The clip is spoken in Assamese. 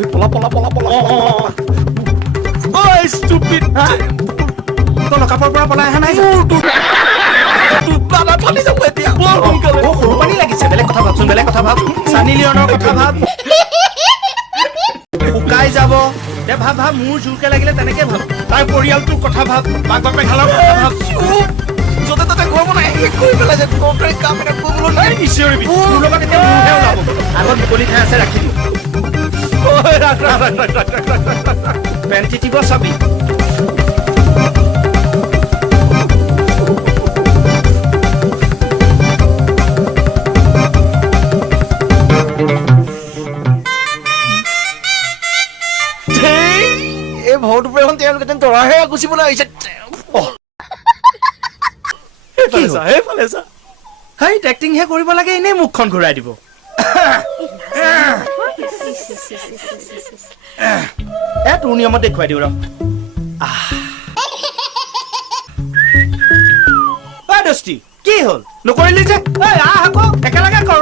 বহি পলা পলা পলা পলা ঐ ষ্টুপিড তই লকাপৰ পৰা পলাই অহা নাই দাদা ফালি যাব এতিয়া সৰু পানী লাগিছে বেলেগ কথা ভাবচোন বেলেগ কথা ভাব চানি লিঅনৰ কথা ভাব শুকাই যাব দে ভাব ভাব মোৰ জোৰকে লাগিলে তেনেকে ভাব তাৰ পৰিয়ালটোৰ কথা ভাব বাক বাপে খালৰ কথা ভাব য'তে ত'তে ঘৰ বনাই শেষ কৰি পেলাইছে কৰ্পৰেট কাম এটা কৰিবলৈ নাই নিশ্চয়বি তোৰ লগত এতিয়া মোৰহে ওলাব আগত মুকলি ঠাই আছে ৰাখি দিম পেণ্টি দিব চাবি এই ভৌতপুৰখন তেওঁলোকে যেন তৰাহে গুচিবলৈ আহিছে এক্টিংহে কৰিব লাগে এনেই মুখখন ঘূৰাই দিব তোৰ নিয়মত দেখুৱাই দিওঁ ৰ দস্তি কি হ'ল নকৰিলি যে আহ আকৌ একেলগে কৰ